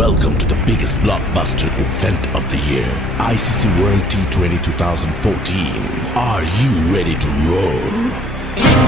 Welcome to the biggest blockbuster event of the year, ICC World T20 2014. Are you ready to roar?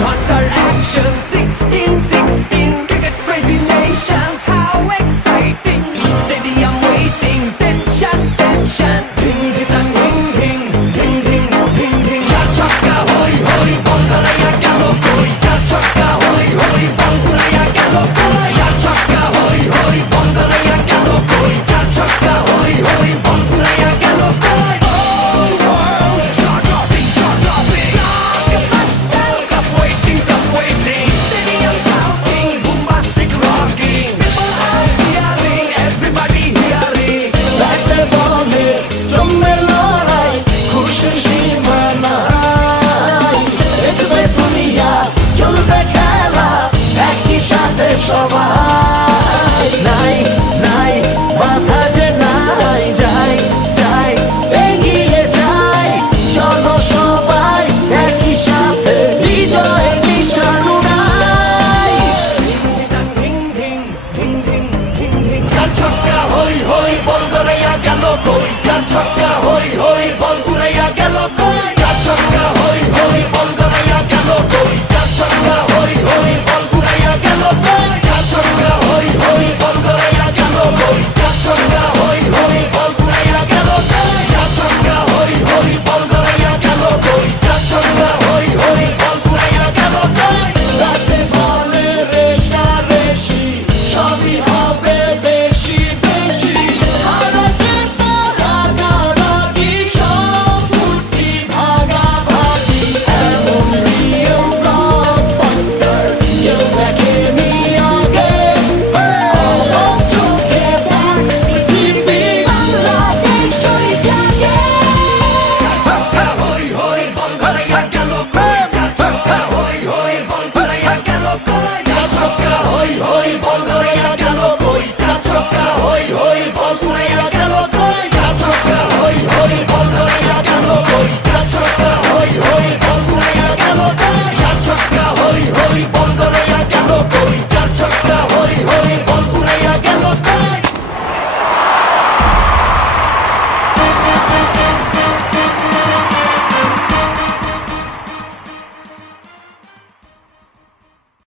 Counter action 16-16, cricket crazy nations, how exciting! Stadium waiting, tension, tension. Ding ding ding ding ding ding ding ding. Chakka hoi hoi, Bangalaya gelo koi. Chakka hoi hoi, Bangalaya gelo koi. Chakka hoi hoi, Bangalaya gelo koi. Chakka hoi hoi, Bangalaya gelo koi. Oh world, jaw-dropping, jaw-dropping. Blockbuster, cup waiting, cup waiting. Stadium shouting, bombastic rocking. People are cheering, everybody hearing. ব্যাটে বলে জমে লড়াই, খুশির সীমা নাই। দেখবে দুনিয়া, চলবে খেলা, একই সাথে সবাই। নাই নাই বাধা যে নাই, যাই যাই এগিয়ে যাই। চলো সবাই একই সাথে, বিজয়ের নিশান উড়াই। Ding ding ding ding ding ding. ছক্কা হই হই, বল করে গেল কই।